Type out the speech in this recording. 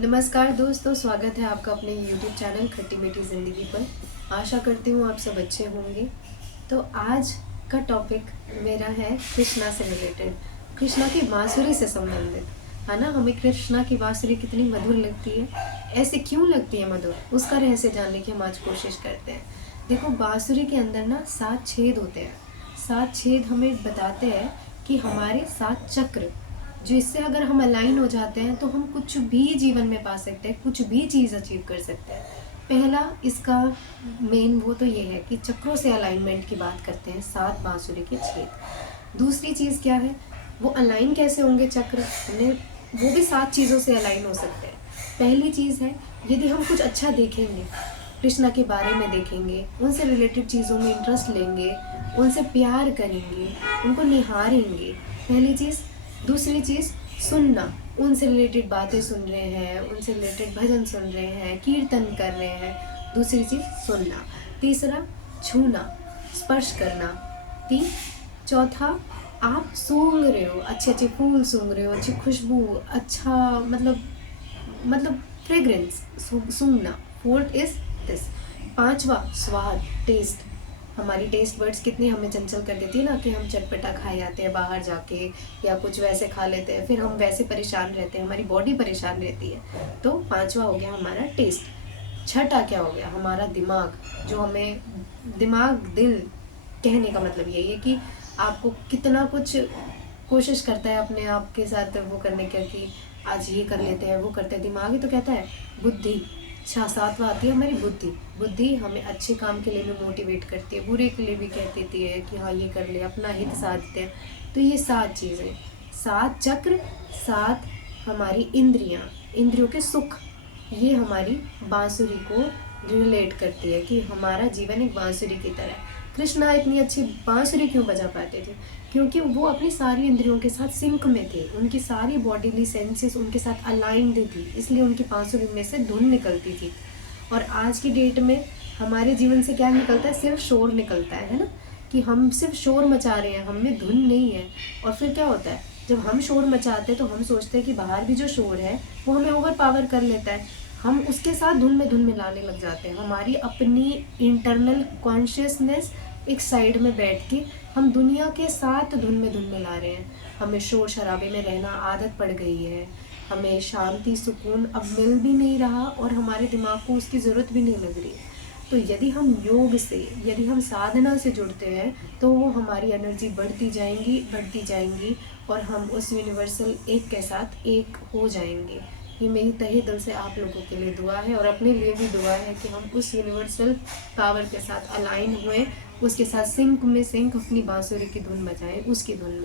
नमस्कार दोस्तों, स्वागत है आपका अपने YouTube चैनल खट्टी मीठी ज़िंदगी पर। आशा करती हूँ आप सब अच्छे होंगे। तो आज का टॉपिक मेरा है कृष्णा से रिलेटेड, कृष्णा की बांसुरी से संबंधित, है ना। हमें कृष्णा की बांसुरी कितनी मधुर लगती है, ऐसे क्यों लगती है मधुर, उसका रहस्य जानने की हम आज कोशिश करते हैं। देखो, बांसुरी के अंदर ना 7 छेद होते हैं। 7 छेद हमें बताते हैं कि हमारे 7 चक्र, जिससे अगर हम अलाइन हो जाते हैं तो हम कुछ भी जीवन में पा सकते हैं, कुछ भी चीज़ अचीव कर सकते हैं। पहला इसका मेन वो तो ये है कि चक्रों से अलाइनमेंट की बात करते हैं, 7 बांसुरी के छेद। दूसरी चीज़ क्या है, वो अलाइन कैसे होंगे चक्र, उन्हें वो भी 7 चीज़ों से अलाइन हो सकते हैं। पहली चीज़ है, यदि हम कुछ अच्छा देखेंगे, कृष्णा के बारे में देखेंगे, उनसे रिलेटेड चीज़ों में इंटरेस्ट लेंगे, उनसे प्यार करेंगे, उनको निहारेंगे, पहली चीज़। दूसरी चीज़, सुनना, उनसे रिलेटेड बातें सुन रहे हैं, उनसे रिलेटेड भजन सुन रहे हैं, कीर्तन कर रहे हैं, दूसरी चीज़ सुनना। तीसरा, छूना, स्पर्श करना। चौथा, आप सूंघ रहे हो, अच्छे अच्छे फूल सूंघ रहे हो, अच्छी खुशबू, अच्छा मतलब फ्रेग्रेंस सूंघना। Fourth is this. पांचवा, स्वाद, टेस्ट। हमारी टेस्ट बर्ड्स कितनी हमें चंचल कर देती है ना, कि हम चटपटा खाए आते हैं बाहर जाके, या कुछ वैसे खा लेते हैं, फिर हम वैसे परेशान रहते हैं, हमारी बॉडी परेशान रहती है। तो पांचवा हो गया हमारा टेस्ट। छठा क्या हो गया, हमारा दिमाग, जो हमें दिमाग, दिल, कहने का मतलब यही है कि आपको कितना कुछ कोशिश करता है अपने आप के साथ वो करने का, कि आज ये कर लेते हैं, वो करते हैं। दिमाग ही तो कहता है। बुद्धि, सातवां आती है हमारी बुद्धि। बुद्धि हमें अच्छे काम के लिए भी मोटिवेट करती है, बुरे के लिए भी कह देती है कि हाँ ये कर ले, अपना हित साधते हैं। तो ये 7 चीज़ें, 7 चक्र, 7 हमारी इंद्रियां, इंद्रियों के सुख, ये हमारी बांसुरी को रिलेट करती है कि हमारा जीवन एक बांसुरी की तरह है। कृष्णा इतनी अच्छी बांसुरी क्यों बजा पाते थे, क्योंकि वो अपनी सारी इंद्रियों के साथ सिंक में थे, उनकी सारी बॉडीली सेंसेस उनके साथ अलाइंड थी, इसलिए उनकी बांसुरी में से धुन निकलती थी। और आज की डेट में हमारे जीवन से क्या निकलता है, सिर्फ शोर निकलता है ना, कि हम सिर्फ शोर मचा रहे हैं, हम में धुन नहीं है। और फिर क्या होता है, जब हम शोर मचाते हैं तो हम सोचते हैं कि बाहर भी जो शोर है वो हमें ओवर पावर कर लेता है, हम उसके साथ धुन मिलाने लग जाते हैं। हमारी अपनी इंटरनल कॉन्शियसनेस एक साइड में बैठ के हम दुनिया के साथ धुन मिला रहे हैं। हमें शोर शराबे में रहना आदत पड़ गई है, हमें शांति सुकून अब मिल भी नहीं रहा, और हमारे दिमाग को उसकी ज़रूरत भी नहीं लग रही है। तो यदि हम योग से, यदि हम साधना से जुड़ते हैं, तो वो हमारी एनर्जी बढ़ती जाएंगी, और हम उस यूनिवर्सल एक के साथ एक हो जाएंगे। ये मेरी तहे दिल से आप लोगों के लिए दुआ है, और अपने लिए भी दुआ है कि हम उस यूनिवर्सल पावर के साथ अलाइन हुए, उसके साथ सिंक अपनी बांसुरी की धुन बजाएं, उसकी धुन में।